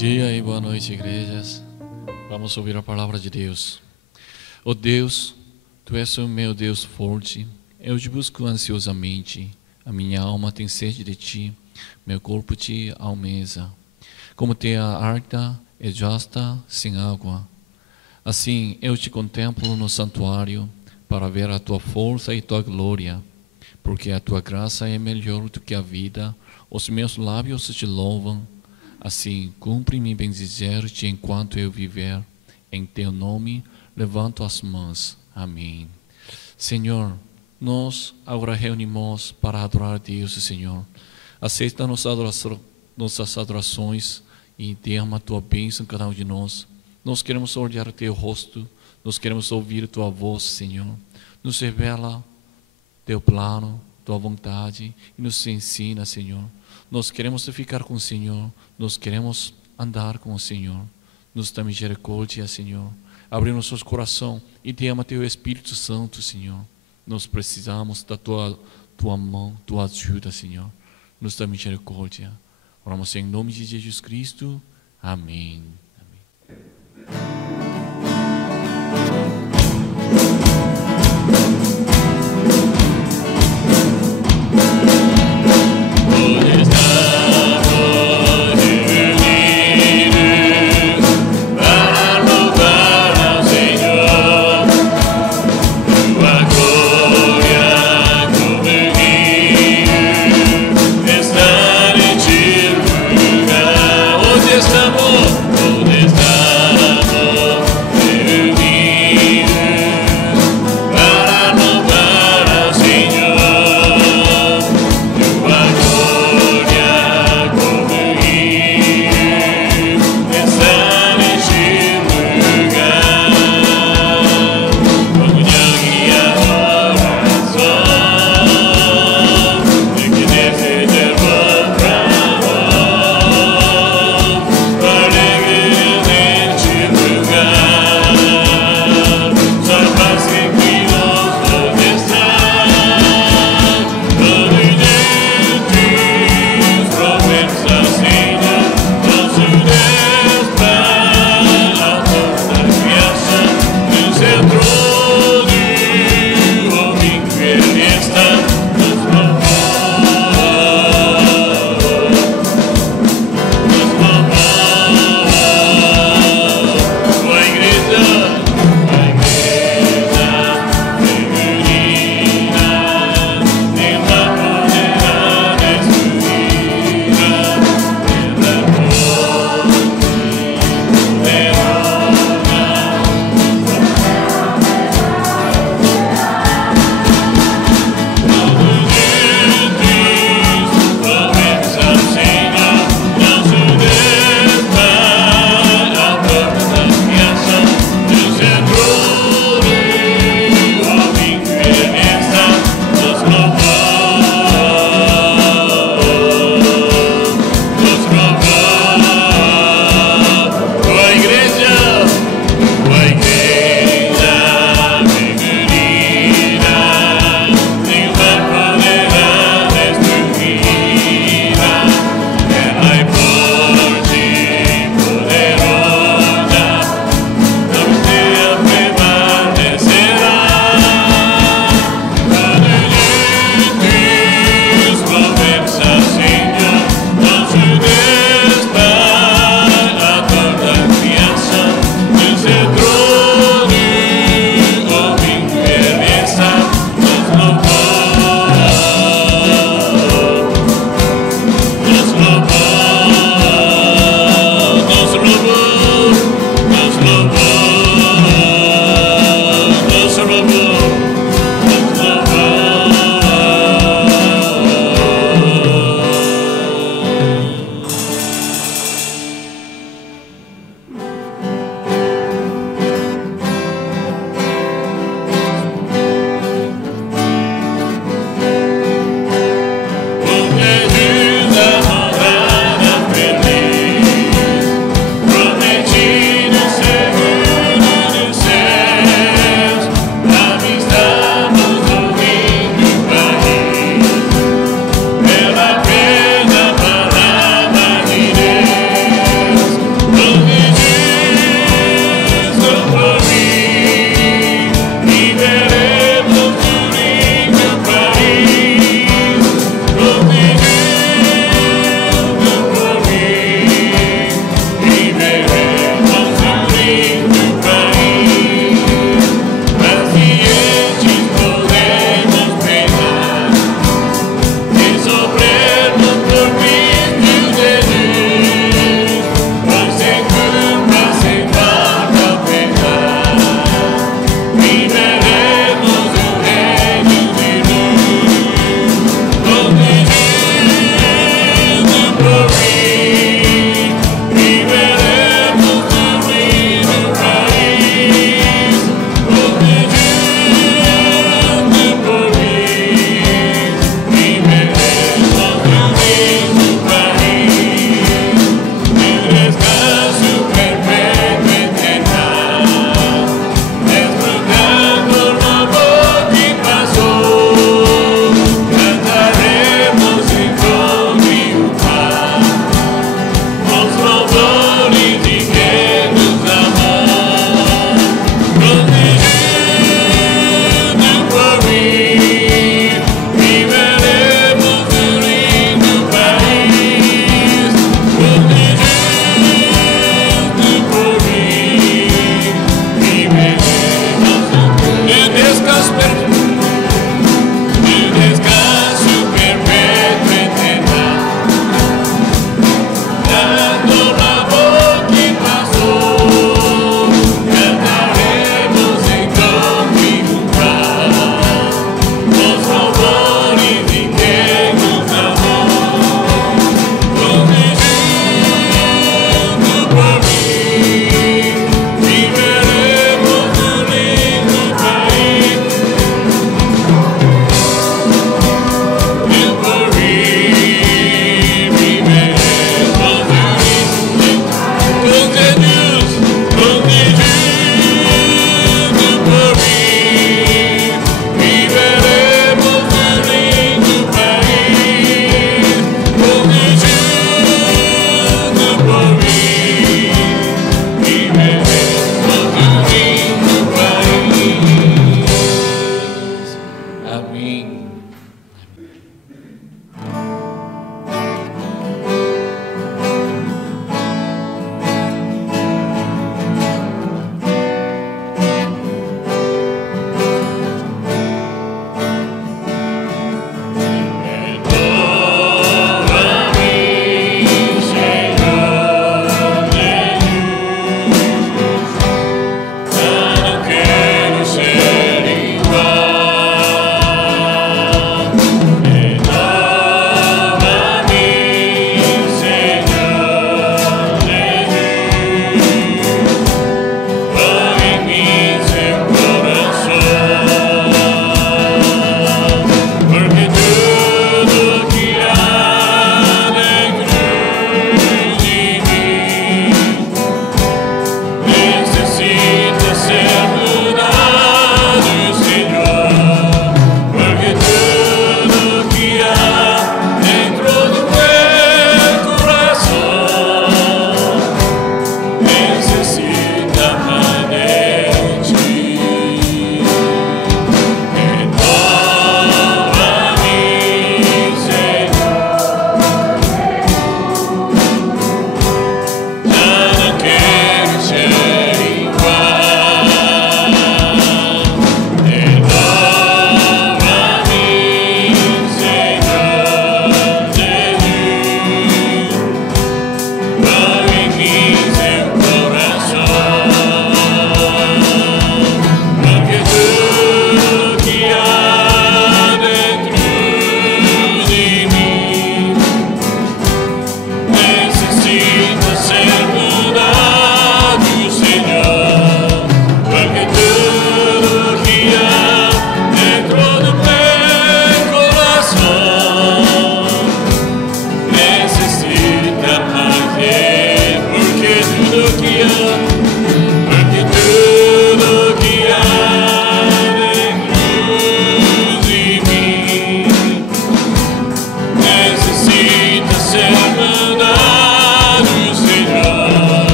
dia e boa noite, igrejas. Vamos ouvir a palavra de Deus. Oh Deus, Tu és o meu Deus forte. Eu te busco ansiosamente. A minha alma tem sede de Ti. Meu corpo te almeja. Como terra árida e justa sem água. Assim eu te contemplo no santuário para ver a Tua força e Tua glória. Porque a Tua graça é melhor do que a vida. Os meus lábios te louvam. Assim, cumpre-me bendizer-te enquanto eu viver. Em Teu nome, levanto as mãos. Amém. Senhor, nós agora reunimos para adorar a Deus, Senhor. Aceita nossas adorações e derrama a Tua bênção em cada um de nós. Nós queremos olhar o Teu rosto. Nós queremos ouvir a Tua voz, Senhor. Nos revela Teu plano, Tua vontade e nos ensina, Senhor. Nós queremos ficar com o Senhor, nós queremos andar com o Senhor. Nos dá misericórdia, Senhor. Abre nossos corações e derrama Teu Espírito Santo, Senhor. Nós precisamos da Tua mão, Tua ajuda, Senhor. Nos dá misericórdia. Oramos em nome de Jesus Cristo. Amém. Estamos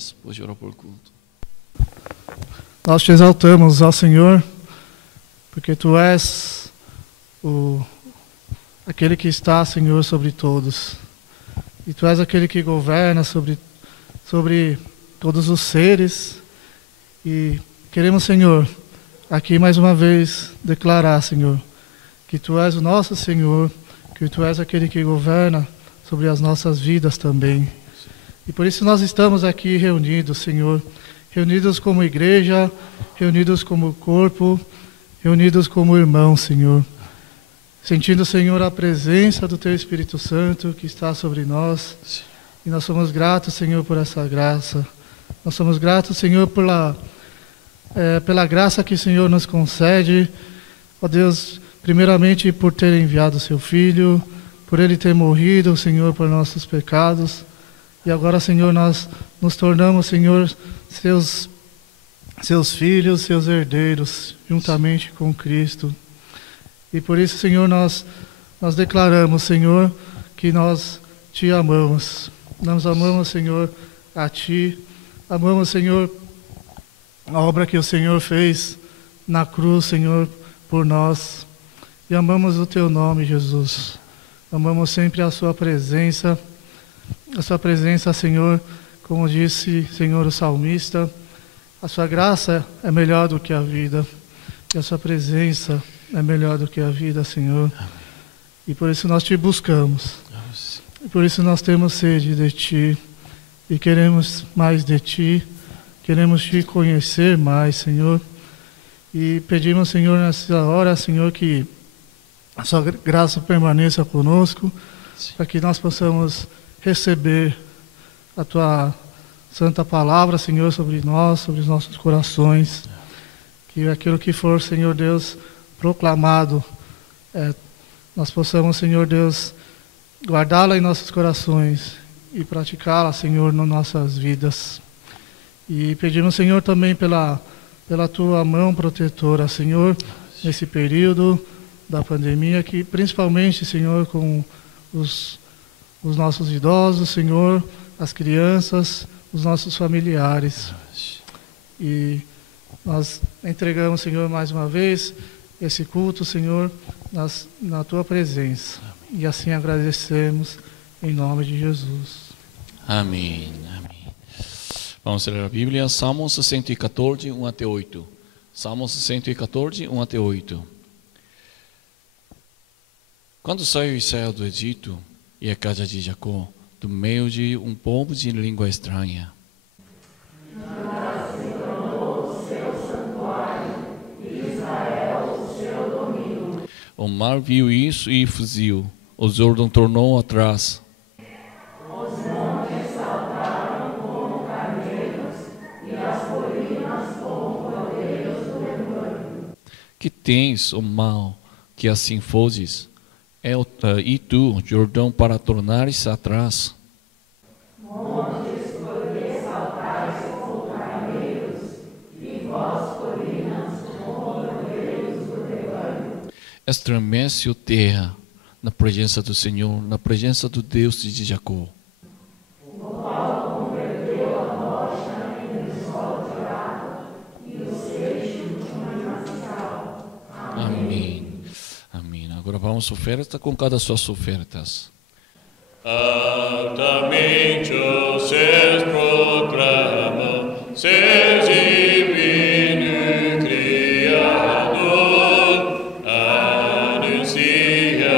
10, pode orar por culto. Nós te exaltamos, ó Senhor, porque Tu és aquele que está, Senhor, sobre todos. E Tu és aquele que governa sobre todos os seres. E queremos, Senhor, aqui mais uma vez declarar, Senhor, que Tu és o nosso Senhor, que Tu és aquele que governa sobre as nossas vidas também. E por isso nós estamos aqui reunidos, Senhor, reunidos como igreja, reunidos como corpo, reunidos como irmãos, Senhor. Sentindo, Senhor, a presença do Teu Espírito Santo que está sobre nós. E nós somos gratos, Senhor, por essa graça. Nós somos gratos, Senhor, pela graça que o Senhor nos concede. Ó Deus, primeiramente por ter enviado o Seu Filho, por Ele ter morrido, Senhor, por nossos pecados. E agora, Senhor, nós nos tornamos, Senhor, seus filhos, seus herdeiros, juntamente com Cristo. E por isso, Senhor, nós declaramos, Senhor, que nós Te amamos. Nós amamos, Senhor, a Ti. Amamos, Senhor, a obra que o Senhor fez na cruz, Senhor, por nós. E amamos o Teu nome, Jesus. Amamos sempre a Sua presença, Senhor, como disse, Senhor, o salmista. A Sua graça é melhor do que a vida, e a Sua presença é melhor do que a vida, Senhor. E por isso nós Te buscamos. E por isso nós temos sede de Ti. E queremos mais de Ti. Queremos Te conhecer mais, Senhor. E pedimos, Senhor, nessa hora, Senhor, que a Sua graça permaneça conosco, para que nós possamos receber a Tua santa palavra, Senhor, sobre nós, sobre os nossos corações. Que aquilo que for, Senhor Deus, proclamado, nós possamos, Senhor Deus, guardá-la em nossos corações e praticá-la, Senhor, nas nossas vidas. E pedimos, Senhor, também pela Tua mão protetora, Senhor, nesse período da pandemia, que principalmente, Senhor, com os nossos idosos, Senhor, as crianças, os nossos familiares. E nós entregamos, Senhor, mais uma vez esse culto, Senhor, na Tua presença. E assim agradecemos em nome de Jesus. Amém. Amém. Vamos ler a Bíblia, Salmos 114, 1 até 8. Salmos 114, 1 até 8. Quando saiu Israel do Egito e a casa de Jacó, do meio de um povo de língua estranha, o mar viu isso e fugiu. O Jordão tornou atrás. Os montes saltaram como carneiros e as colinas como cordeiros do rebanho. Que tens, o mal, que assim foges? E tu, Jordão, para tornares atrás? Montes, porque saltais como carneiros e vós, colinas, como cordeiros do rebanho. Estremece a terra na presença do Senhor, na presença do Deus de Jacó. O qual converteu a rocha em lençol de água e o seixo de manancial. Amém. Amém. Agora vamos oferta com cada suas ofertas. Altamente os proclama, ser divino Criador, anuncia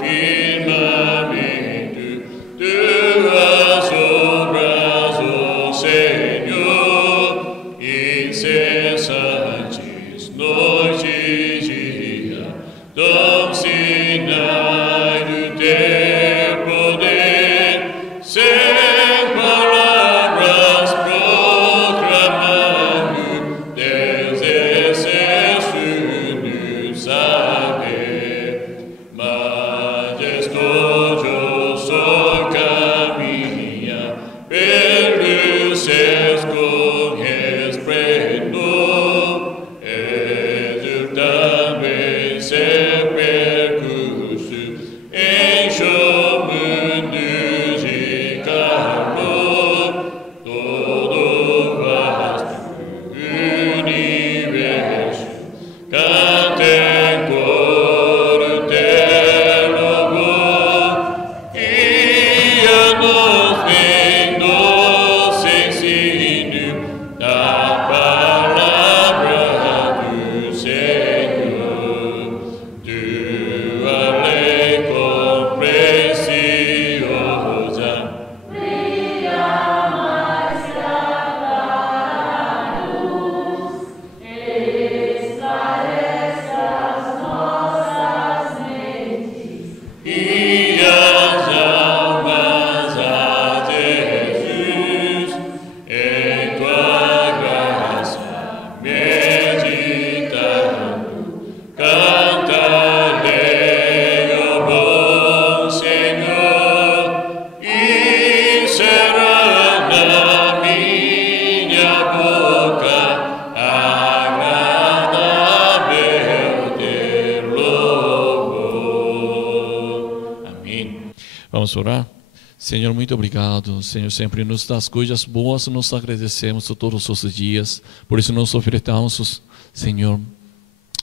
firmamente tuas obras, ó Senhor, incessantes, noite e dia, dom sinai do teu poder, sem palavras. Vamos orar? Senhor, muito obrigado. Senhor, sempre nos dá as coisas boas, nos agradecemos todos os dias. Por isso nós ofertamos, Senhor,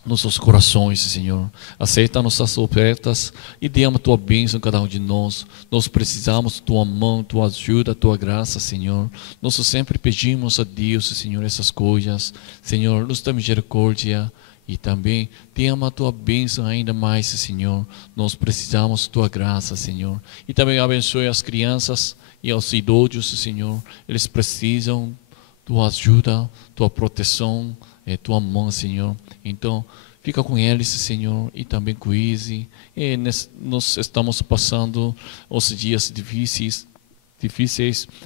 nossos corações, Senhor. Aceita nossas ofertas e derrama tua bênção em cada um de nós. Nós precisamos tua mão, tua ajuda, tua graça, Senhor. Nós sempre pedimos a Deus, Senhor, essas coisas. Senhor, nos dá misericórdia. E também derrama a tua bênção ainda mais, Senhor. Nós precisamos tua graça, Senhor. E também abençoe as crianças e os idosos, Senhor. Eles precisam tua ajuda, tua proteção, tua mão, Senhor. Então, fica com eles, Senhor, e também com Izzy. E nós estamos passando os dias difíceis,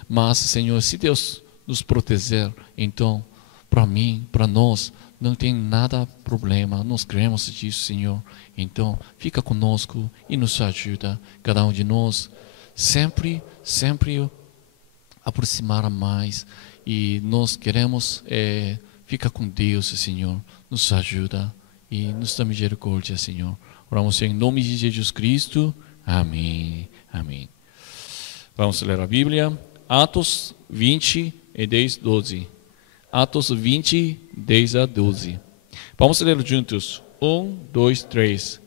mas, Senhor, se Deus nos proteger, então, para mim, para nós, não tem nada problema, nós cremos disso, Senhor. Então, fica conosco e nos ajuda, cada um de nós, sempre aproximar mais. E nós queremos ficar com Deus, Senhor. Nos ajuda e nos dá misericórdia, Senhor. Oramos em nome de Jesus Cristo. Amém. Amém. Vamos ler a Bíblia. Atos 20, 10, 12. Atos 20, 10 a 12. Vamos ler juntos. 1, 2, 3.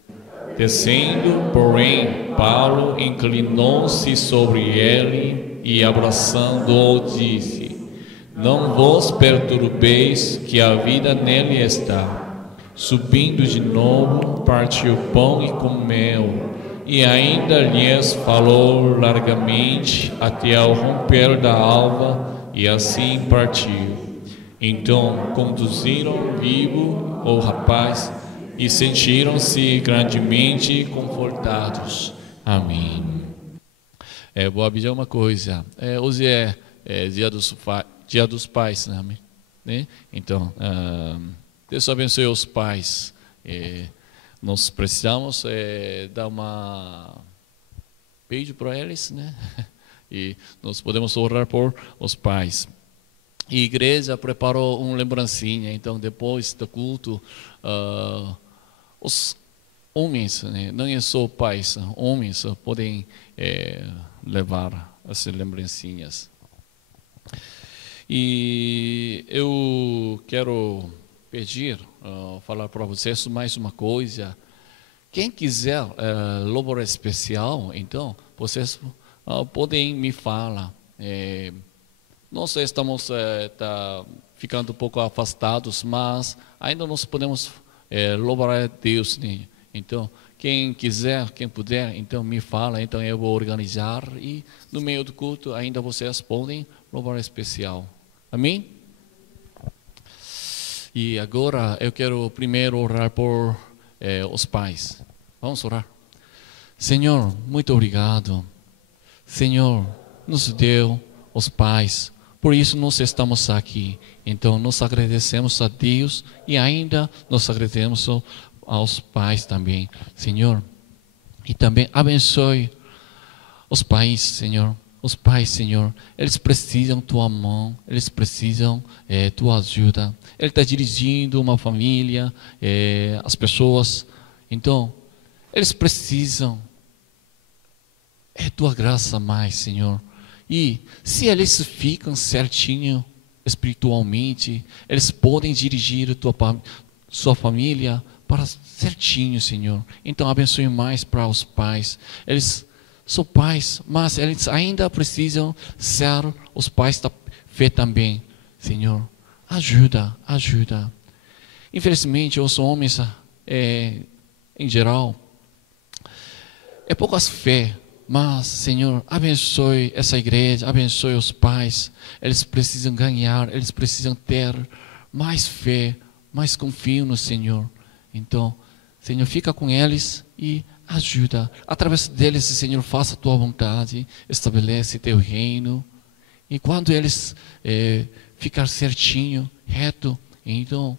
Descendo, porém, Paulo inclinou-se sobre ele e, abraçando-o, disse: Não vos perturbeis, que a vida nele está. Subindo de novo, partiu o pão e comeu, e ainda lhes falou largamente até ao romper da alva, e assim partiu. Então conduziram vivo o rapaz e sentiram-se grandemente confortados. Amém. Vou avisar uma coisa. Hoje é dia dos pais, né? Então, Deus abençoe os pais. Nós precisamos dar uma beijo para eles, né? E nós podemos orar por os pais. A igreja preparou uma lembrancinha, então depois do culto, os homens, né, não é só pais, homens podem levar essas lembrancinhas. E eu quero pedir, falar para vocês mais uma coisa. Quem quiser louvor especial, então, vocês podem me falar. Nós estamos ficando um pouco afastados, mas ainda nós podemos louvar a Deus, né? Então, quem quiser, quem puder, então me fala, então eu vou organizar e no meio do culto ainda vocês podem louvar especial. Amém? E agora eu quero primeiro orar por os pais. Vamos orar. Senhor, muito obrigado. Senhor, nos deu os pais. Por isso nós estamos aqui. Então nós agradecemos a Deus e ainda nós agradecemos aos pais também, Senhor. E também abençoe os pais, Senhor. Os pais, Senhor, eles precisam tua mão, eles precisam tua ajuda. Ele está dirigindo uma família, as pessoas. Então, eles precisam tua graça mais, Senhor. E se eles ficam certinho espiritualmente, eles podem dirigir sua família para certinho, Senhor. Então abençoe mais para os pais. Eles são pais, mas eles ainda precisam ser os pais da fé também, Senhor. Ajuda. Infelizmente, os homens, em geral, poucas fé. Mas, Senhor, abençoe essa igreja, abençoe os pais. Eles precisam ganhar, eles precisam ter mais fé, mais confio no Senhor. Então, Senhor, fica com eles e ajuda. Através deles, Senhor, faça a tua vontade, estabelece teu reino. E quando eles ficar certinho, reto, então,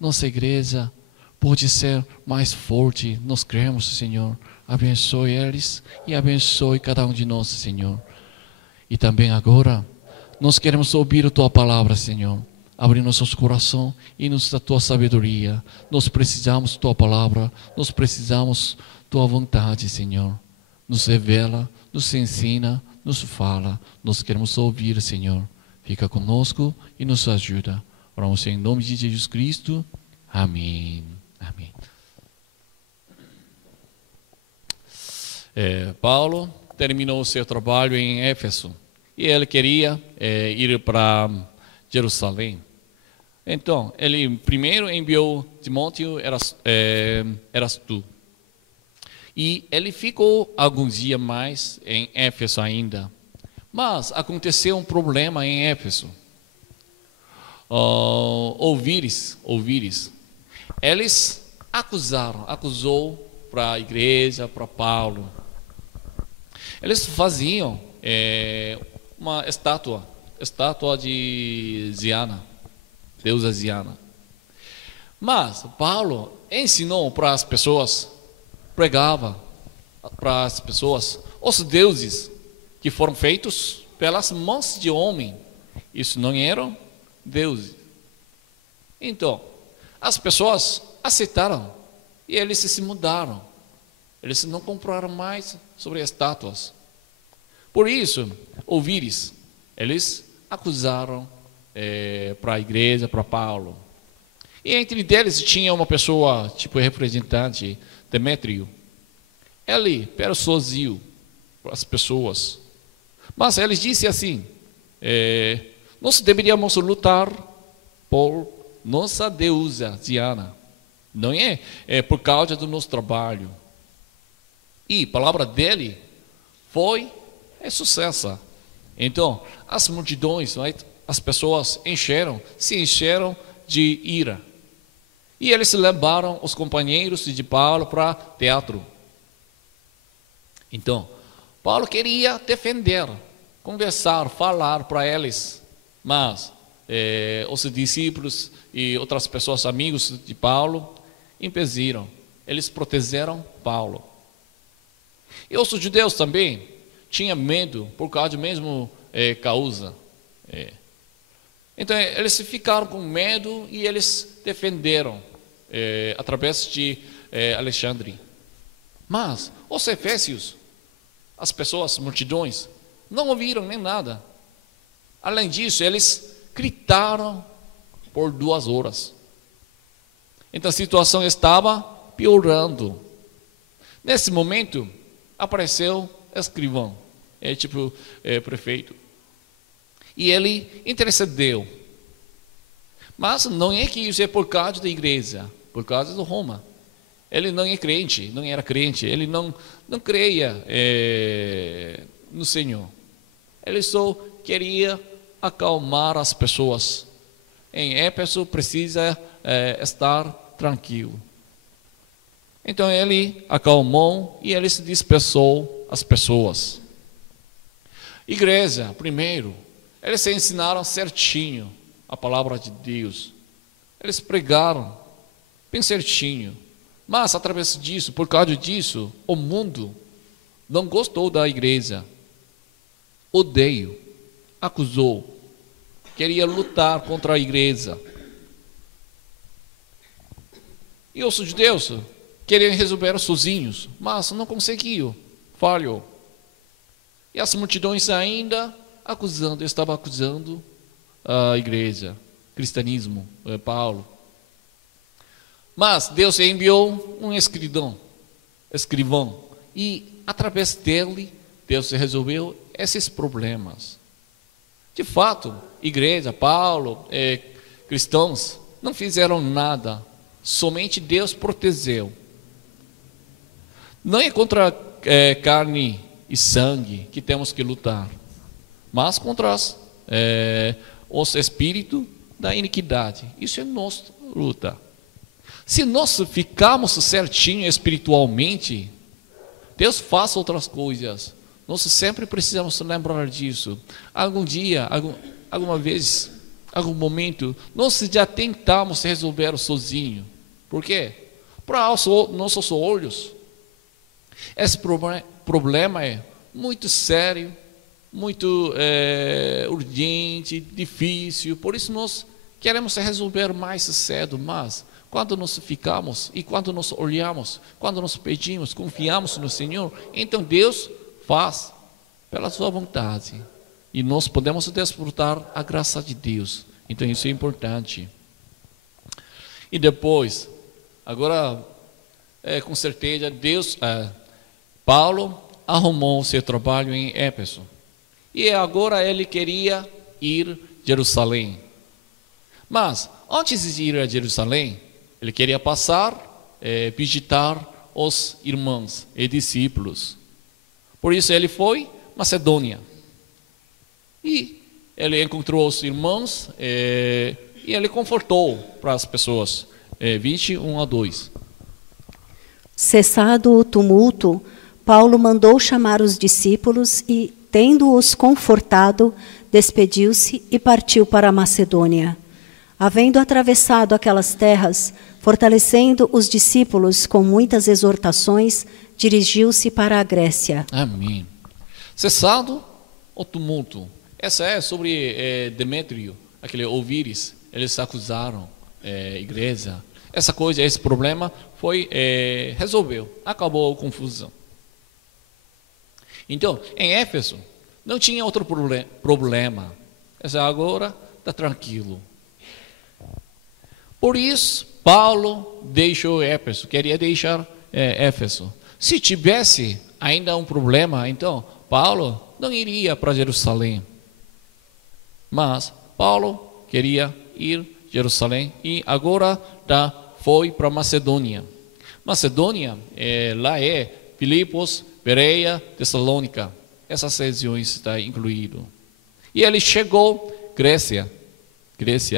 nossa igreja pode ser mais forte. Nós cremos, Senhor. Abençoe eles e abençoe cada um de nós, Senhor. E também agora, nós queremos ouvir a tua palavra, Senhor. Abre nossos corações e nos dá tua sabedoria. Nós precisamos tua palavra, nós precisamos tua vontade, Senhor. Nos revela nos ensina, nos fala. Nós queremos ouvir, Senhor. Fica conosco e nos ajuda. Oramos em nome de Jesus Cristo. Amém. Amém. Paulo terminou seu trabalho em Éfeso e ele queria ir para Jerusalém. Então, ele primeiro enviou Timóteo, eras tu. E ele ficou alguns dias mais em Éfeso ainda. Mas aconteceu um problema em Éfeso. Ouvires. Eles acusou para a igreja, para Paulo. Eles faziam uma estátua de Diana, deusa Diana. Mas Paulo ensinou para as pessoas, pregava para as pessoas os deuses que foram feitos pelas mãos de homem. Isso não eram deuses. Então, as pessoas aceitaram e eles se mudaram. Eles não compraram mais sobre estátuas. Por isso, ouvires, eles acusaram para a igreja, para Paulo. E entre eles tinha uma pessoa, tipo representante, Demétrio. Ele persuadiu as pessoas. Mas ele disse assim, nós deveríamos lutar por nossa deusa Diana. Não é por causa do nosso trabalho. E a palavra dele foi sucesso. Então, as multidões, as pessoas se encheram de ira. E eles levaram os companheiros de Paulo para teatro. Então, Paulo queria defender, conversar, falar para eles. Mas os discípulos e outras pessoas, amigos de Paulo, impediram. Eles protegeram Paulo. E os judeus também tinham medo por causa do mesmo causa. Então eles ficaram com medo e eles defenderam através de Alexandre. Mas os efésios, as pessoas, multidões, não ouviram nem nada. Além disso, eles gritaram por 2 horas. Então a situação estava piorando. Nesse momento, apareceu escrivão, prefeito. E ele intercedeu. Mas não é que isso é por causa da igreja, por causa de Roma. Ele não é crente, não era crente, ele não creia no Senhor. Ele só queria acalmar as pessoas. Em Éfeso precisa estar tranquilo. Então ele acalmou e ele se dispersou as pessoas. Igreja, primeiro, eles ensinaram certinho a palavra de Deus. Eles pregaram bem certinho. Mas através disso, por causa disso, o mundo não gostou da igreja. Odeio, acusou, queria lutar contra a igreja. E os judeus queriam resolver sozinhos, mas não conseguiu, falhou. E as multidões ainda estavam acusando a igreja, cristianismo, Paulo. Mas Deus enviou um escrivão, e através dele, Deus resolveu esses problemas. De fato, igreja, Paulo, cristãos, não fizeram nada, somente Deus protegeu. Não é contra carne e sangue que temos que lutar, mas contra os espíritos da iniquidade. Isso é nossa luta. Se nós ficarmos certinho espiritualmente, Deus faz outras coisas. Nós sempre precisamos lembrar disso. Algum dia, alguma vez, algum momento, nós já tentamos resolver sozinho. Por quê? Para os nossos olhos, esse problema é muito sério, muito urgente, difícil. Por isso nós queremos resolver mais cedo, mas quando nós ficamos e quando nós olhamos, quando nós pedimos, confiamos no Senhor, então Deus faz pela sua vontade. E nós podemos desfrutar a graça de Deus. Então isso é importante. E depois, agora, com certeza, Paulo arrumou seu trabalho em Éfeso. E agora ele queria ir a Jerusalém. Mas, antes de ir a Jerusalém, ele queria visitar os irmãos e discípulos. Por isso ele foi a Macedônia. E ele encontrou os irmãos e ele confortou para as pessoas. 21:2. Cessado o tumulto, Paulo mandou chamar os discípulos e, tendo-os confortado, despediu-se e partiu para a Macedônia. Havendo atravessado aquelas terras, fortalecendo os discípulos com muitas exortações, dirigiu-se para a Grécia. Amém. Cessado o tumulto. Essa é sobre Demétrio, aquele ouvires. Eles acusaram a igreja. Essa coisa, esse problema resolveu. Acabou a confusão. Então, em Éfeso, não tinha outro problema. Essa agora está tranquilo. Por isso, Paulo deixou Éfeso, queria deixar Éfeso. Se tivesse ainda um problema, então, Paulo não iria para Jerusalém. Mas Paulo queria ir a Jerusalém e agora foi para Macedônia. Macedônia, lá é Filipos, Bereia, Tessalônica. Essas regiões estão incluídas. E ele chegou a Grécia.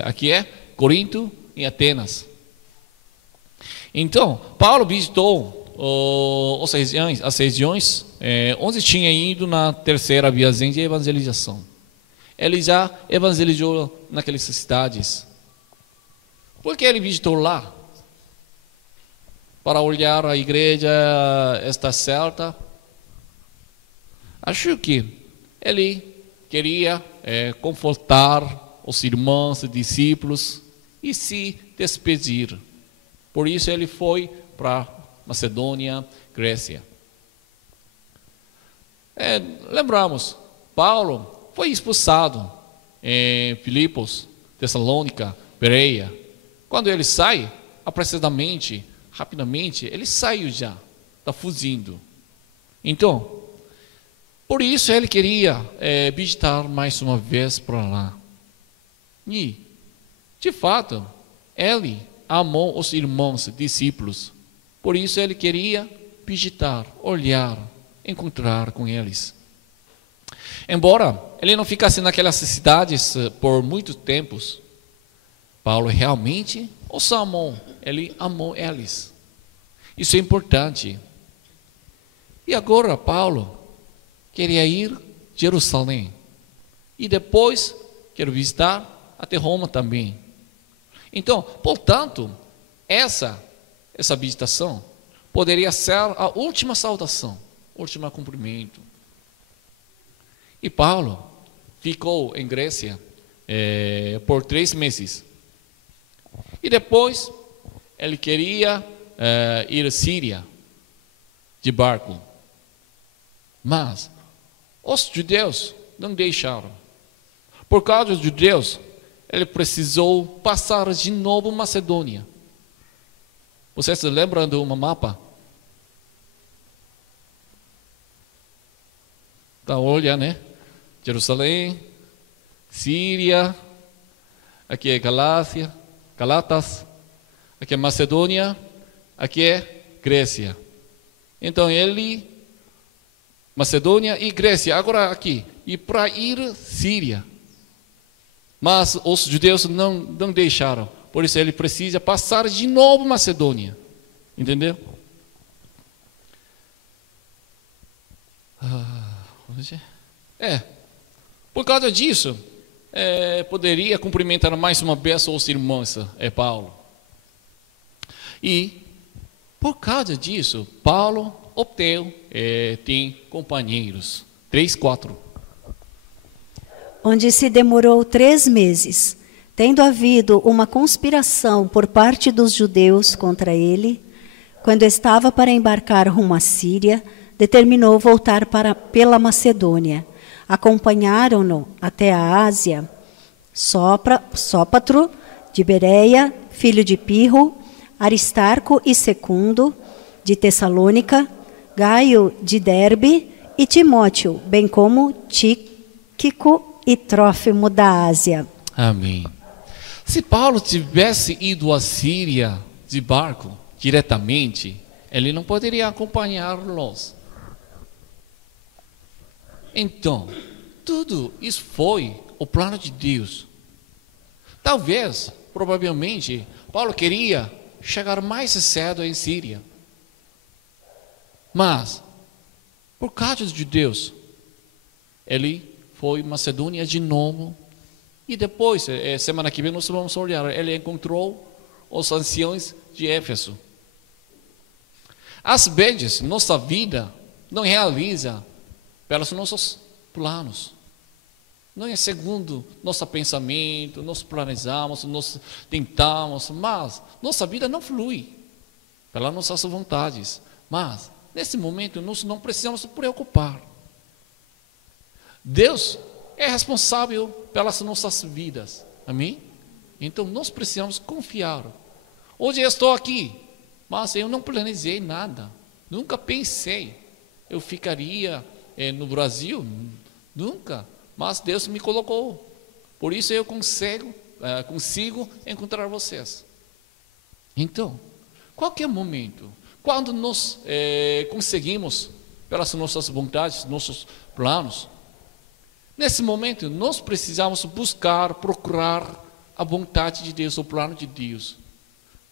Aqui é Corinto e Atenas. Então, Paulo visitou as regiões onde tinha ido na terceira viagem de evangelização. Ele já evangelizou naquelas cidades. Por que ele visitou lá? Para olhar a igreja está certa? Acho que ele queria confortar os irmãos e discípulos e se despedir. Por isso ele foi para Macedônia, Grécia. Lembramos, Paulo foi expulsado em Filipos, Tessalônica, Bereia. Quando ele sai, apressadamente, rapidamente, ele saiu já, está fugindo. Então, por isso ele queria visitar mais uma vez para lá. E, de fato, ele amou os irmãos, discípulos. Por isso ele queria visitar, olhar, encontrar com eles. Embora ele não ficasse naquelas cidades por muitos tempos, Paulo realmente os amou. Ele amou eles. Isso é importante. E agora Paulo queria ir a Jerusalém. E depois quer visitar até Roma também. Então, portanto, essa visitação poderia ser a última saudação, último cumprimento. E Paulo ficou em Grécia por 3 meses. E depois ele queria ir à Síria de barco. Mas os judeus não deixaram. Por causa dos judeus, ele precisou passar de novo Macedônia. Vocês se lembram de um mapa? Olha, né? Jerusalém, Síria, aqui é Galatas, aqui é Macedônia, aqui é Grécia. Então Macedônia e Grécia, agora aqui, e para ir à Síria. Mas os judeus não deixaram, por isso ele precisa passar de novo Macedônia. Entendeu? Por causa disso, poderia cumprimentar mais uma vez os irmãos, Paulo. E, por causa disso, Paulo optou, tem companheiros, 3, 4. Onde se demorou 3 meses, tendo havido uma conspiração por parte dos judeus contra ele, quando estava para embarcar rumo à Síria, determinou voltar pela Macedônia. Acompanharam-no até a Ásia Sópatro de Bereia, filho de Pirro, Aristarco e Secundo, de Tessalônica, Gaio de Derbe e Timóteo, bem como Tíquico e Trófimo da Ásia. Amém. Se Paulo tivesse ido à Síria de barco diretamente, ele não poderia acompanhá-los. Então, tudo isso foi o plano de Deus. Talvez, provavelmente, Paulo queria chegar mais cedo em Síria. Mas, por causa de Deus, ele foi Macedônia de novo. E depois, semana que vem, nós vamos olhar, ele encontrou os anciãos de Éfeso. Às vezes, nossa vida não realiza pelos nossos planos. Não é segundo nosso pensamento, nós planejamos, nós tentamos, mas nossa vida não flui pelas nossas vontades. Mas, nesse momento, nós não precisamos nos preocupar. Deus é responsável pelas nossas vidas. Amém? Então, nós precisamos confiar. Hoje eu estou aqui, mas eu não planejei nada. Nunca pensei eu ficaria no Brasil. Nunca. Mas Deus me colocou. Por isso eu consigo encontrar vocês. Então, qualquer momento, quando nós conseguimos, pelas nossas vontades, nossos planos, nesse momento nós precisamos buscar, procurar a vontade de Deus, o plano de Deus.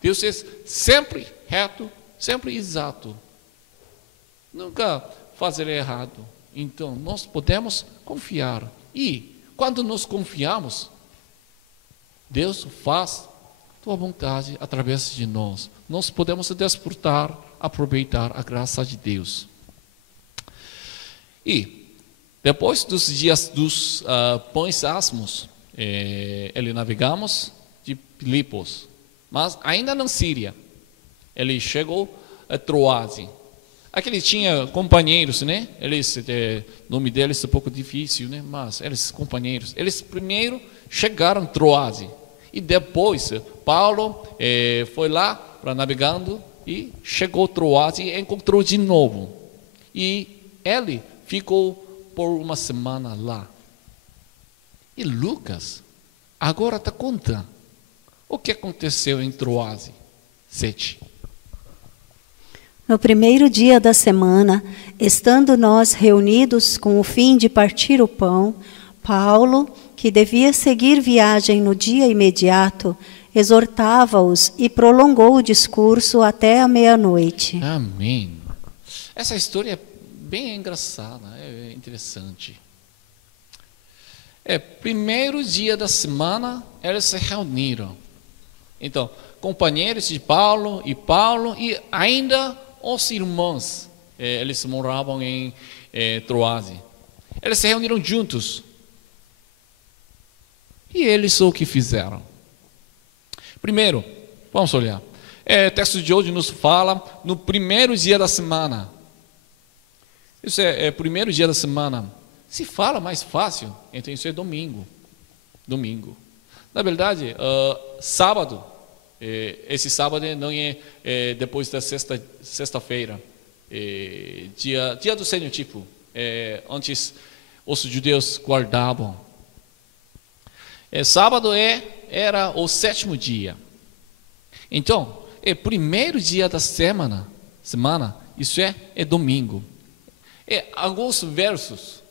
Deus é sempre reto, sempre exato. Nunca fazer errado. Então, nós podemos confiar. E, quando nós confiamos, Deus faz a tua vontade através de nós. Nós podemos desfrutar, aproveitar a graça de Deus. E, depois dos dias dos pães asmos, ele navegamos de Filipos, mas ainda na Síria. Ele chegou a Troade. Aqui ele tinha companheiros, né? O nome deles é um pouco difícil, né? Mas eles companheiros. Eles primeiro chegaram a Troade e depois Paulo foi lá para navegando e chegou a Troade e encontrou de novo. E ele ficou por uma semana lá. E Lucas agora está contando o que aconteceu em Troade 7. No primeiro dia da semana, estando nós reunidos com o fim de partir o pão, Paulo, que devia seguir viagem no dia imediato, exortava-os e prolongou o discurso até a meia-noite. Amém. Essa história é bem engraçada, é interessante. Primeiro dia da semana, eles se reuniram. Então, companheiros de Paulo e ainda os irmãos, eles moravam em Troade. Eles se reuniram juntos. E eles o que fizeram? Primeiro, vamos olhar. O texto de hoje nos fala no primeiro dia da semana. Isso é primeiro dia da semana. Se fala mais fácil, então isso é domingo. Domingo. Na verdade, sábado. Esse sábado não é depois da sexta-feira, dia do Senhor, tipo, antes os judeus guardavam. Sábado era o 7º dia. Então, primeiro dia da semana, isso é domingo. Alguns versos,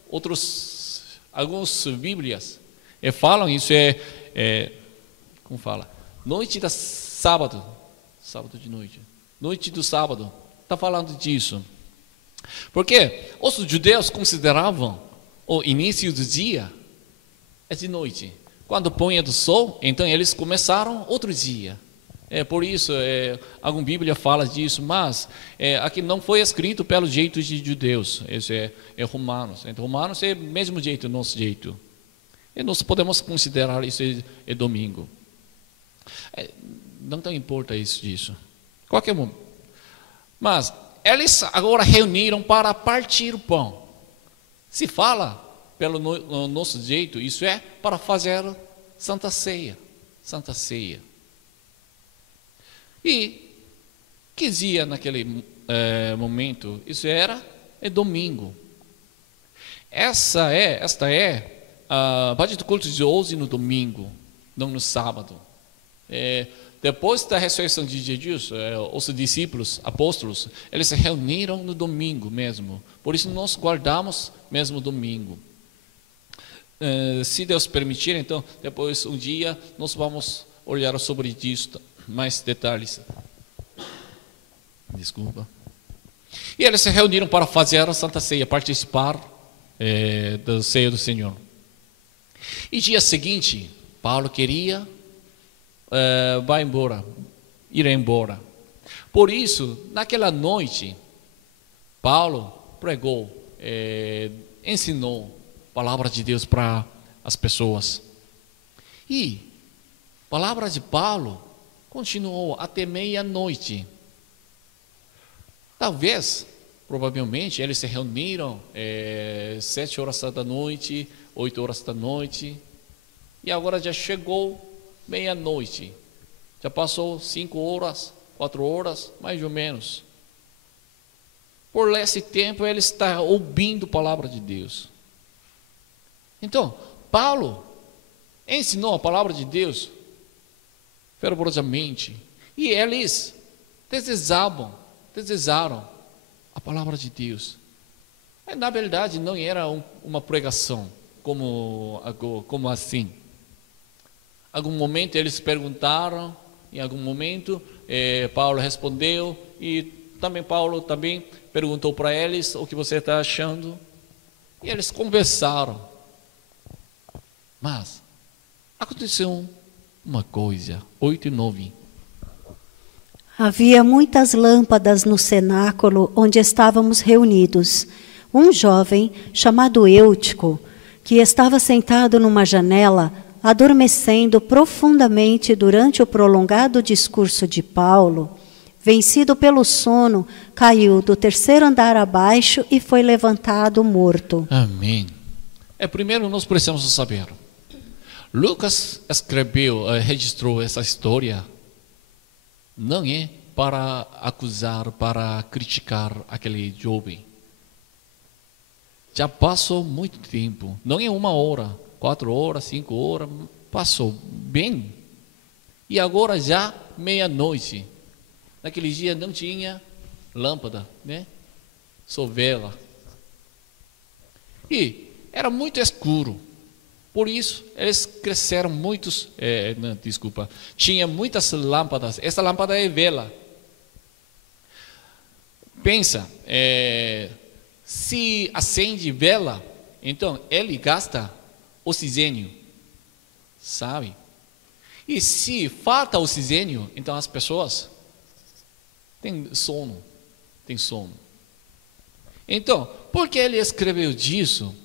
algumas bíblias falam isso como fala? Noite da sábado de noite do sábado, está falando disso. Porque os judeus consideravam o início do dia de noite. Quando põe do sol, então eles começaram outro dia. Por isso, alguma Bíblia fala disso, mas aqui não foi escrito pelo jeito de judeus, isso é Romanos. Então, Romanos é o mesmo jeito, nosso jeito. E nós podemos considerar isso é domingo. Não importa isso disso. Qualquer momento. Mas eles agora reuniram para partir o pão. Se fala, pelo nosso jeito, isso é para fazer Santa Ceia. Santa Ceia. E que dia naquele momento? Isso é domingo. Esta é a parte do culto de hoje no domingo, não no sábado. Depois da ressurreição de Jesus, os discípulos, apóstolos, eles se reuniram no domingo mesmo. Por isso nós guardamos mesmo domingo. Se Deus permitir, então, depois um dia nós vamos olhar sobre isso, mais detalhes. Desculpa. E eles se reuniram para fazer a Santa Ceia, participar da ceia do Senhor. E dia seguinte, Paulo queria ir embora. Por isso, naquela noite, Paulo pregou, ensinou a palavra de Deus para as pessoas. E a palavra de Paulo continuou até meia-noite. Talvez, provavelmente, eles se reuniram 7 horas da noite, 8 horas da noite, e agora já chegou meia-noite. Já passou 5 horas, 4 horas, mais ou menos. Por esse tempo, ele está ouvindo a palavra de Deus. Então, Paulo ensinou a palavra de Deus fervorosamente, e eles desejaram a palavra de Deus. Mas, na verdade, não era uma pregação como assim. Algum momento eles perguntaram, em algum momento Paulo respondeu, e também Paulo perguntou para eles o que você está achando, e eles conversaram. Mas aconteceu uma coisa, 8 e 9. Havia muitas lâmpadas no cenáculo onde estávamos reunidos. Um jovem chamado Eutico, que estava sentado numa janela, adormecendo profundamente durante o prolongado discurso de Paulo, vencido pelo sono, caiu do 3º andar abaixo e foi levantado morto. Amém. Primeiro nós precisamos saber. Lucas registrou essa história, não é para acusar, para criticar aquele jovem. Já passou muito tempo, não é 1 hora, 4 horas, 5 horas, passou bem. E agora já meia-noite. Naquele dia não tinha lâmpada, né? Só vela. E era muito escuro. Por isso, eles cresceram muitos, tinha muitas lâmpadas. Essa lâmpada é vela. Pensa, se acende vela, então ele gasta oxigênio, sabe? E se falta oxigênio, então as pessoas têm sono. Então, por que ele escreveu disso?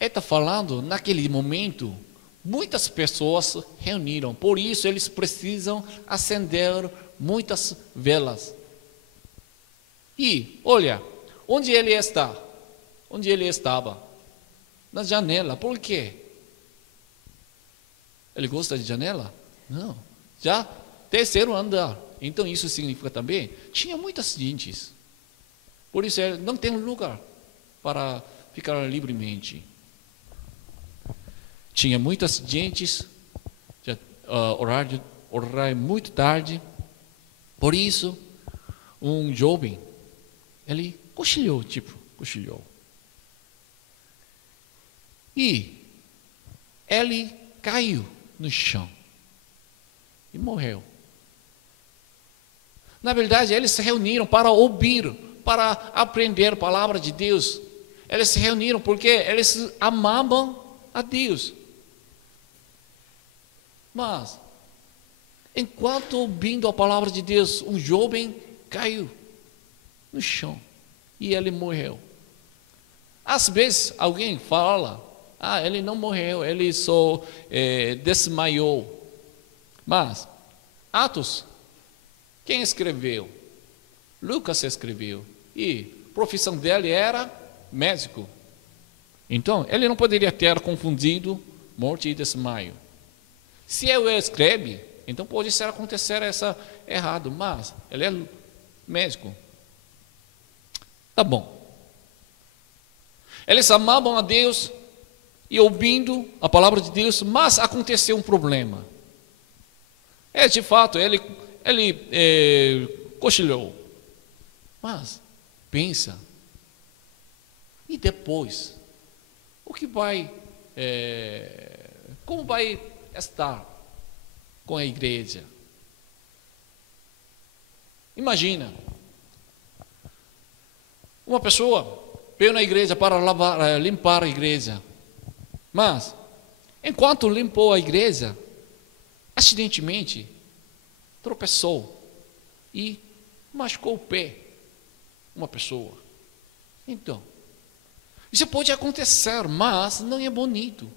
Ele está falando, naquele momento, muitas pessoas reuniram. Por isso, eles precisam acender muitas velas. E, olha, onde ele está? Onde ele estava? Na janela. Por quê? Ele gosta de janela? Não. Já 3º andar. Então, isso significa também, tinha muitas gentes. Por isso, ele não tem lugar para ficar livremente. Tinha muitas gentes, horário muito tarde. Por isso, um jovem, ele cochilhou. E ele caiu no chão e morreu. Na verdade, eles se reuniram para ouvir, para aprender a palavra de Deus. Eles se reuniram porque eles amavam a Deus. Mas, enquanto ouvindo a palavra de Deus, um jovem caiu no chão e ele morreu. Às vezes alguém fala, ele não morreu, ele só desmaiou. Mas, Atos, quem escreveu? Lucas escreveu. e a profissão dele era médico. Então, ele não poderia ter confundido morte e desmaio. Se ele escreve, então pode ser acontecer essa errado, mas ele é médico. Tá bom. Eles amavam a Deus e ouvindo a palavra de Deus, mas aconteceu um problema. De fato, ele cochilou. Mas, pensa, e depois? O que vai, como vai estar com a igreja? Imagina, uma pessoa veio na igreja para limpar a igreja, mas, enquanto limpou a igreja, acidentalmente, tropeçou e machucou o pé, uma pessoa. Então, isso pode acontecer, mas não é bonito.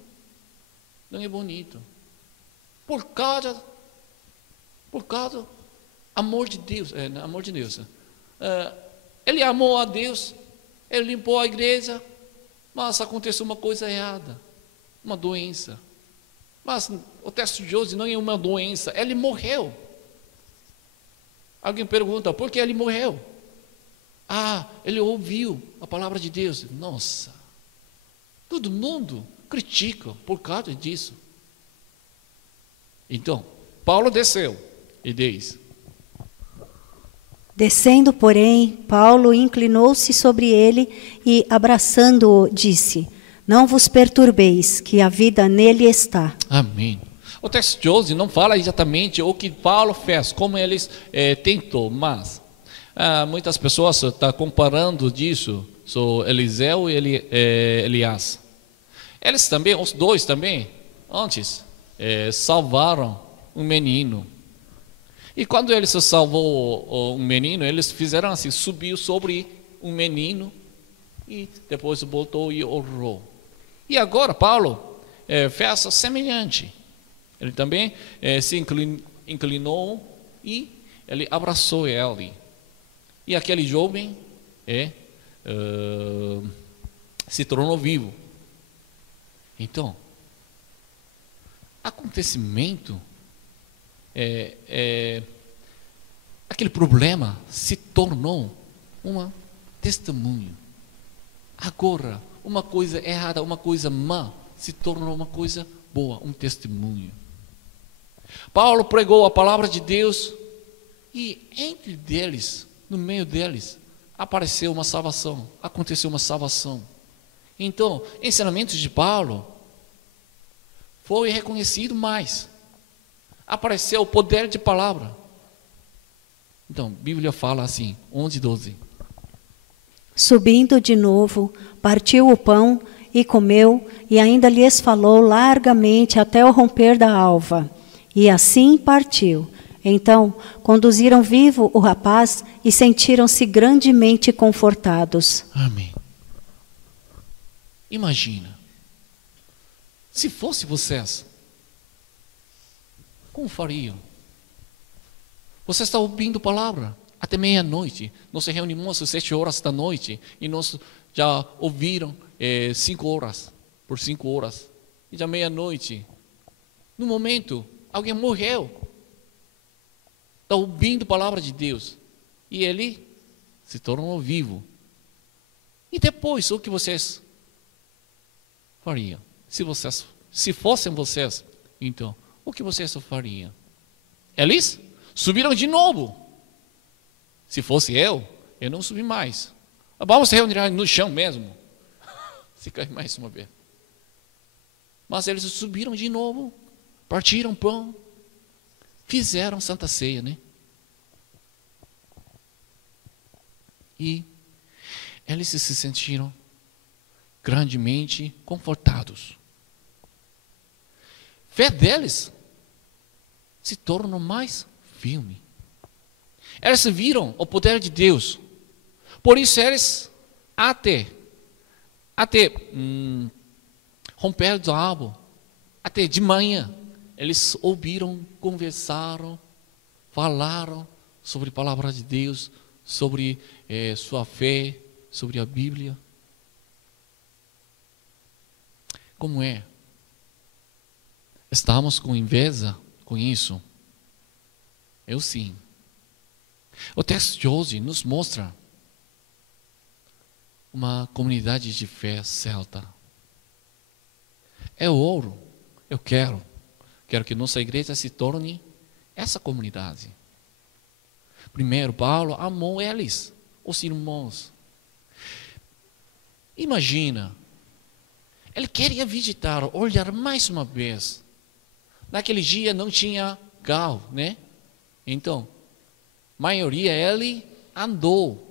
Não é bonito. Por causa amor de Deus, amor de Deus. Ele amou a Deus, ele limpou a igreja, mas aconteceu uma coisa errada, uma doença. Mas o texto de hoje não é uma doença, ele morreu. Alguém pergunta, por que ele morreu? Ele ouviu a palavra de Deus. Nossa, todo mundo critica por causa disso. Então, Paulo desceu e diz: Descendo, porém, Paulo inclinou-se sobre ele e, abraçando-o, disse: Não vos perturbeis, que a vida nele está. Amém. O texto de hoje não fala exatamente o que Paulo fez, como ele tentou, mas muitas pessoas estão comparando disso, Eliseu e Elias. Eles também, os dois também, antes, salvaram um menino. E quando eles salvou um menino, eles fizeram assim, subiu sobre um menino e depois voltou e orou. E agora Paulo fez semelhante. Ele também se inclinou e ele abraçou ele. E aquele jovem se tornou vivo. Então, acontecimento, aquele problema se tornou um testemunho. Agora, uma coisa errada, uma coisa má, se tornou uma coisa boa, um testemunho. Paulo pregou a palavra de Deus e entre deles, no meio deles, apareceu uma salvação, aconteceu uma salvação. Então, ensinamentos de Paulo foi reconhecido mais. Apareceu o poder de palavra. Então, a Bíblia fala assim, 11:12. Subindo de novo, partiu o pão e comeu, e ainda lhes falou largamente até o romper da alva. E assim partiu. Então, conduziram vivo o rapaz e sentiram-se grandemente confortados. Amém. Imagina, se fosse vocês, como fariam? Você está ouvindo a palavra até meia-noite. Nós reunimos às 7 horas da noite e nós já ouviram 5 horas, por 5 horas. E já meia-noite, no momento, alguém morreu. Está ouvindo a palavra de Deus. E ele se tornou vivo. E depois, o que vocês fariam? Se fossem vocês, então, o que vocês fariam? Eles subiram de novo. Se fosse eu não subi mais. Vamos reunir no chão mesmo. Se cair mais uma vez. Mas eles subiram de novo, partiram pão, fizeram Santa Ceia, né? E eles se sentiram grandemente confortados. Fé deles se tornou mais firme. Eles viram o poder de Deus. Por isso eles até romper do árvore, até de manhã, eles ouviram, conversaram, falaram sobre a palavra de Deus, sobre sua fé, sobre a Bíblia. Como é? Estamos com inveja com isso? Eu sim. O texto de hoje nos mostra uma comunidade de fé celta. Eu oro, eu quero que nossa igreja se torne essa comunidade. Primeiro, Paulo amou eles, os irmãos. Imagina, ele queria visitar, olhar mais uma vez. Naquele dia não tinha carro, né? Então, a maioria ele andou.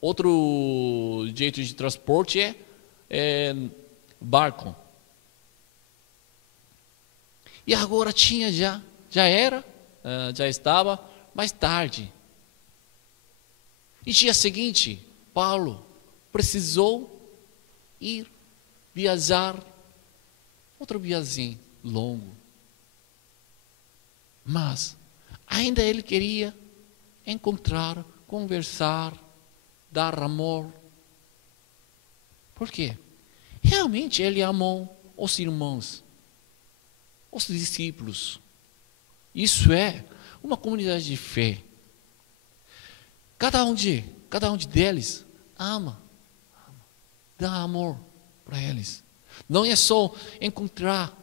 Outro jeito de transporte é barco. E agora tinha já estava mais tarde. E dia seguinte, Paulo precisou ir viajar, outra viagem longa. Mas ainda ele queria encontrar, conversar, dar amor. Por quê? Realmente ele amou os irmãos, os discípulos. Isso é uma comunidade de fé. Cada um deles ama, dá amor para eles. Não é só encontrar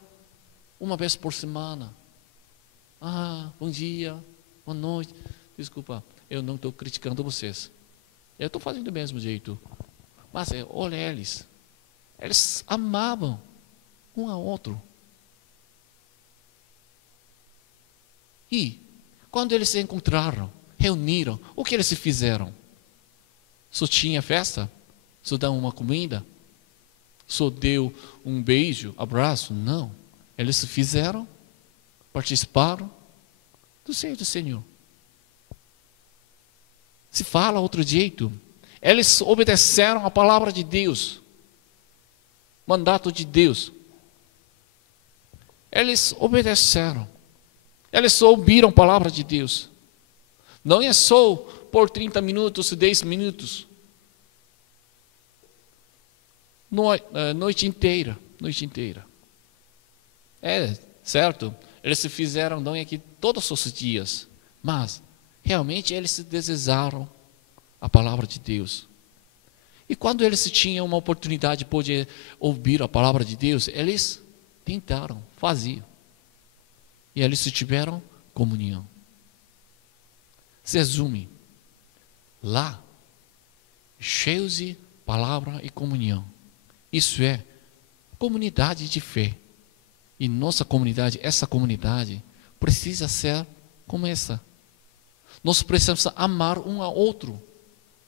uma vez por semana. Bom dia, boa noite. Desculpa, eu não estou criticando vocês. Eu estou fazendo do mesmo jeito. Mas olha eles. Eles amavam um ao outro. E quando eles se encontraram, reuniram, o que eles fizeram? Só tinha festa? Só deu uma comida? Só deu um beijo, abraço? Não. Eles fizeram, participaram do seio do Senhor. Se fala outro jeito, eles obedeceram a palavra de Deus, mandato de Deus. Eles obedeceram, eles ouviram a palavra de Deus. Não é só por 30 minutos, 10 minutos. Noite inteira. É certo, eles se fizeram, não é que todos os dias, mas realmente eles desejaram a palavra de Deus. E quando eles tinham uma oportunidade de poder ouvir a palavra de Deus, eles tentaram, faziam. E eles tiveram comunhão. Se resume, lá, cheios de palavra e comunhão. Isso é comunidade de fé. E nossa comunidade, essa comunidade, precisa ser como essa. Nós precisamos amar um ao outro.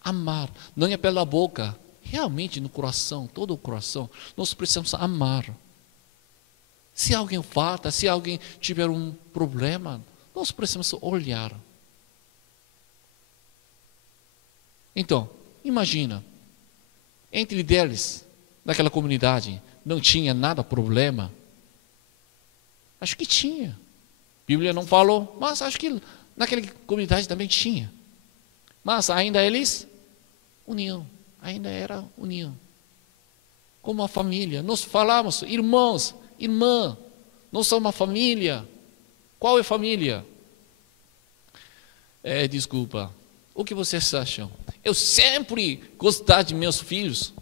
Amar, não é pela boca, realmente no coração, todo o coração. Nós precisamos amar. Se alguém falta, se alguém tiver um problema, nós precisamos olhar. Então, imagina, entre eles, naquela comunidade, não tinha nada problema. Acho que tinha. A Bíblia não falou, mas acho que naquela comunidade também tinha. Mas ainda eles, união, ainda era união. Como a família, nós falamos, irmãos, irmã, nós somos uma família. Qual é a família? Desculpa, o que vocês acham? Eu sempre gostava de meus filhos.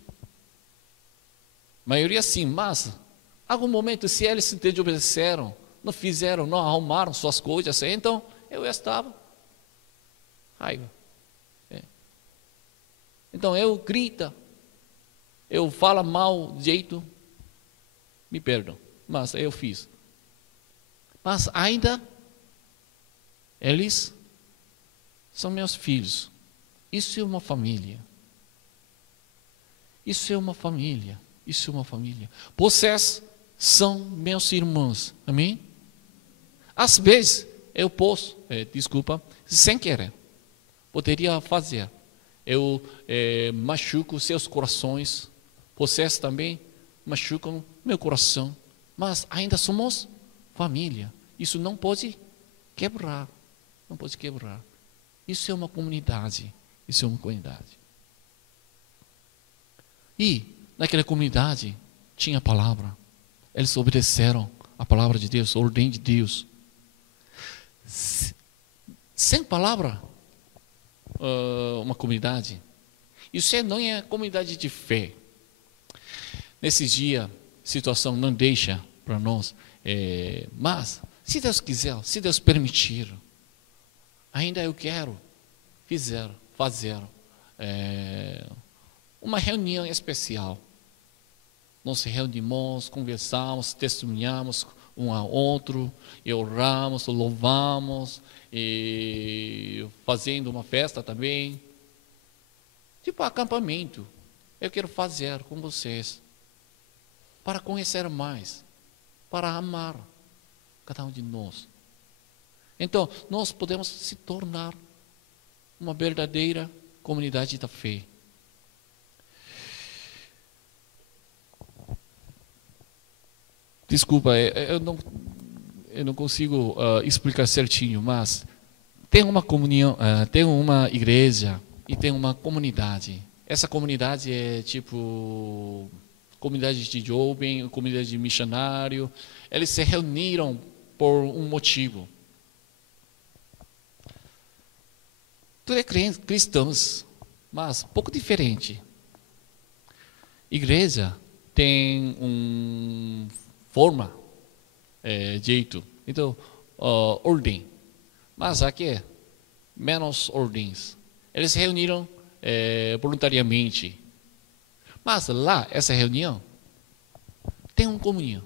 A maioria sim, mas algum momento, se eles se desobedeceram, não fizeram, não arrumaram suas coisas, então eu estava raiva. Então eu grito, eu falo mal de jeito, me perdam, mas eu fiz. Mas ainda, eles são meus filhos. Isso é uma família. Isso é uma família. Isso é uma família. Vocês são meus irmãos. Amém? Às vezes, eu posso, sem querer, poderia fazer. Eu machuco seus corações. Vocês também machucam meu coração. Mas ainda somos família. Isso não pode quebrar. Não pode quebrar. Isso é uma comunidade. Isso é uma comunidade. E naquela comunidade tinha a palavra. Eles obedeceram a palavra de Deus, a ordem de Deus. Sem palavra, uma comunidade, isso não é comunidade de fé. Nesse dia, a situação não deixa para nós, mas se Deus quiser, se Deus permitir, ainda eu quero fazer uma reunião especial. Nós reunimos, conversamos, testemunhamos um ao outro, e oramos, louvamos, e fazendo uma festa também. Tipo acampamento. Eu quero fazer com vocês, para conhecer mais, para amar cada um de nós. Então, nós podemos se tornar uma verdadeira comunidade da fé. Desculpa, eu não consigo explicar certinho, mas tem uma comunhão, tem uma igreja e tem uma comunidade. Essa comunidade é tipo comunidade de jovem, comunidade de missionário. Eles se reuniram por um motivo. Tudo é cristãos, mas um pouco diferente. Igreja tem forma, jeito, então, ordem. Mas aqui, menos ordens. Eles se reuniram voluntariamente. Mas lá, essa reunião, tem uma comunhão.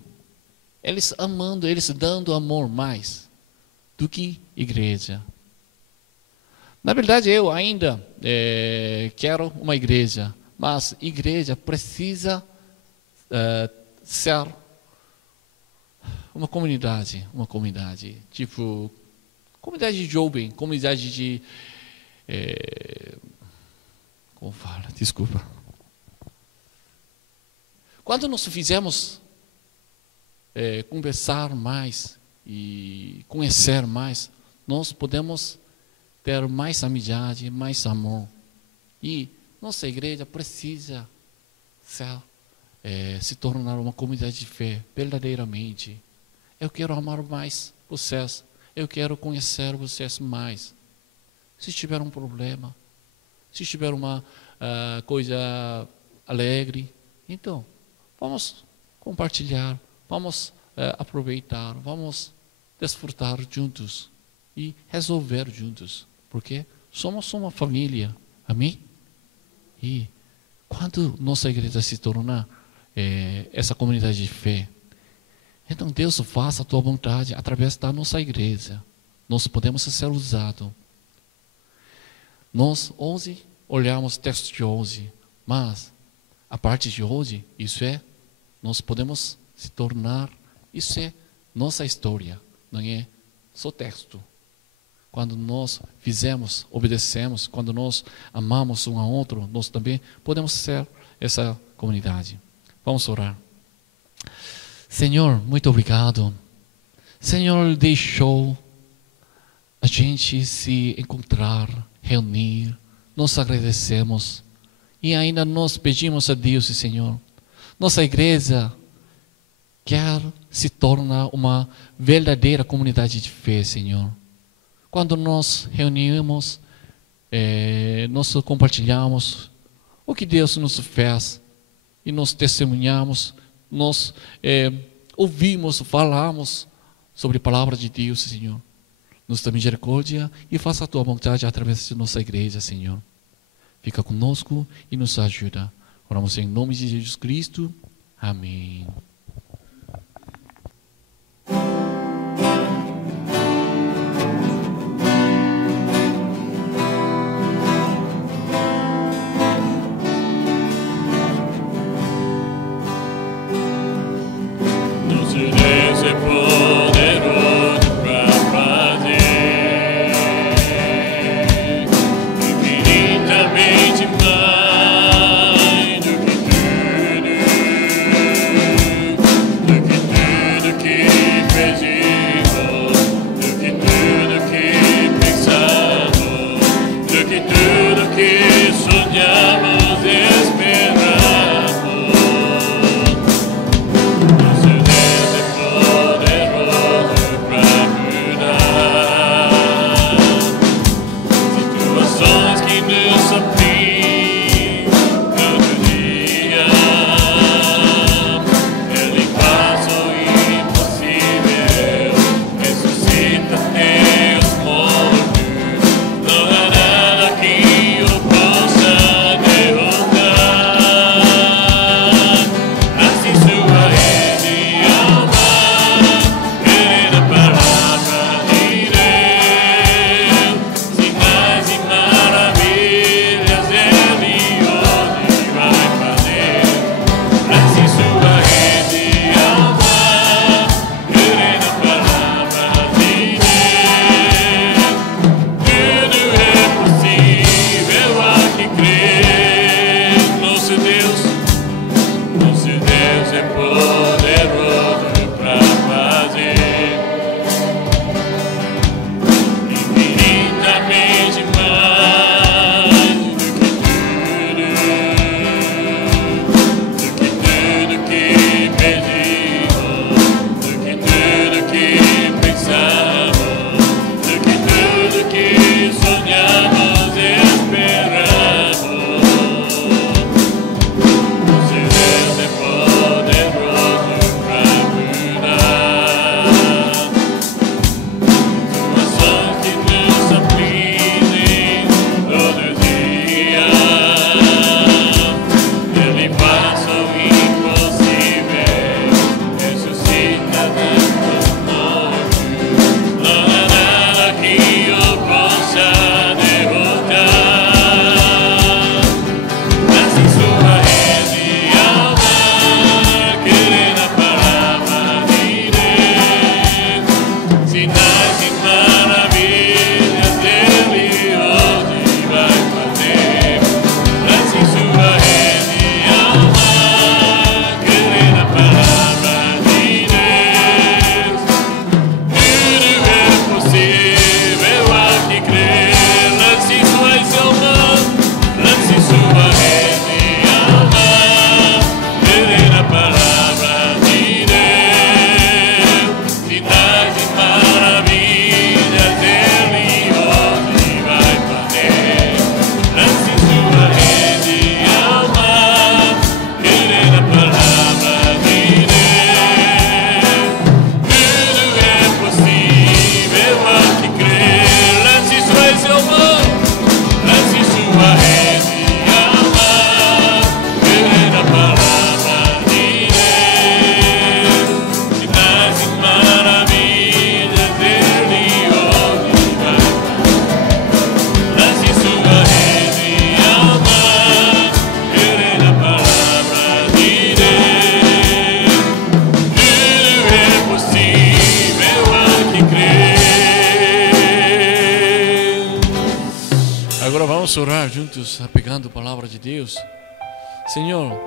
Eles amando, eles dando amor mais do que igreja. Na verdade, eu ainda quero uma igreja, mas igreja precisa ser uma comunidade, tipo comunidade de jovem, comunidade de como fala? Desculpa. Quando nós fizemos conversar mais e conhecer mais, nós podemos ter mais amizade, mais amor. E nossa igreja precisa se tornar uma comunidade de fé, verdadeiramente. Eu quero amar mais vocês. Eu quero conhecer vocês mais. Se tiver um problema, se tiver uma coisa alegre, então, vamos compartilhar, vamos aproveitar, vamos desfrutar juntos e resolver juntos. Porque somos uma família. Amém? E quando nossa igreja se tornar essa comunidade de fé, então Deus faça a tua vontade através da nossa igreja. Nós podemos ser usados. Nós hoje olhamos o texto de hoje, mas a parte de hoje, nós podemos se tornar, isso é nossa história, não é só texto. Quando nós fizemos, obedecemos, quando nós amamos um ao outro, nós também podemos ser essa comunidade. Vamos orar. Senhor, muito obrigado. Senhor, deixou a gente se encontrar, reunir. Nós agradecemos. E ainda nós pedimos a Deus, Senhor. Nossa igreja quer se tornar uma verdadeira comunidade de fé, Senhor. Quando nós reunimos, nós compartilhamos o que Deus nos fez e nós testemunhamos, nós ouvimos, falamos sobre a palavra de Deus, Senhor. Nos dá misericórdia e faça a tua vontade através de nossa igreja, Senhor. Fica conosco e nos ajuda. Oramos em nome de Jesus Cristo. Amém. Infinitamente mais do que tudo Vamos orar juntos, pegando a palavra de Deus. Senhor,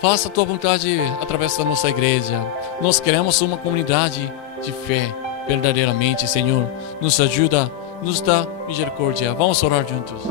faça a tua vontade através da nossa igreja. Nós queremos uma comunidade de fé, verdadeiramente, Senhor. Nos ajuda, nos dá misericórdia. Vamos orar juntos.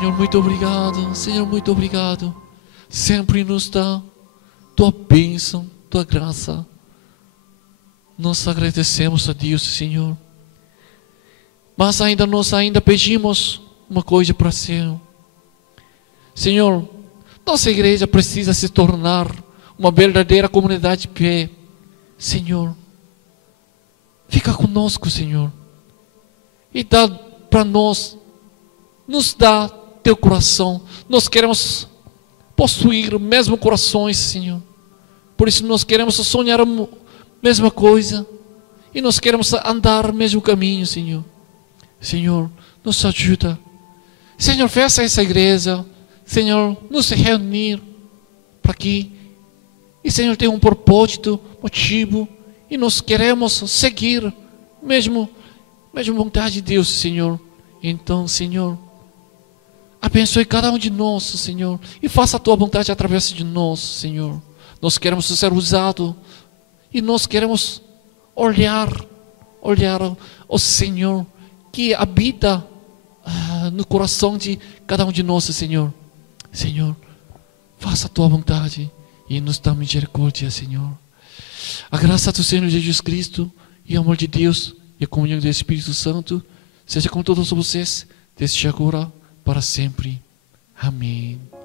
Senhor, muito obrigado. Senhor, muito obrigado. Sempre nos dá tua bênção, tua graça. Nós agradecemos a Deus, Senhor. Mas nós ainda pedimos uma coisa para o Senhor. Senhor, nossa igreja precisa se tornar uma verdadeira comunidade de fé. Senhor, fica conosco, Senhor. E dá para nós, nos dá teu coração. Nós queremos possuir o mesmo coração, Senhor. Por isso nós queremos sonhar a mesma coisa. E nós queremos andar o mesmo caminho, Senhor. Senhor, nos ajuda. Senhor, fecha essa igreja. Senhor, nos reunir para que E, Senhor, tem um propósito, motivo, e nós queremos seguir, mesmo vontade de Deus, Senhor. Então, Senhor, abençoe cada um de nós, Senhor, e faça a Tua vontade através de nós, Senhor. Nós queremos ser usados, e nós queremos olhar o Senhor, que habita no coração de cada um de nós, Senhor. Senhor, faça a Tua vontade e nos dá misericórdia, Senhor. A graça do Senhor Jesus Cristo e o amor de Deus e a comunhão do Espírito Santo seja com todos vocês, desde agora para sempre. Amém.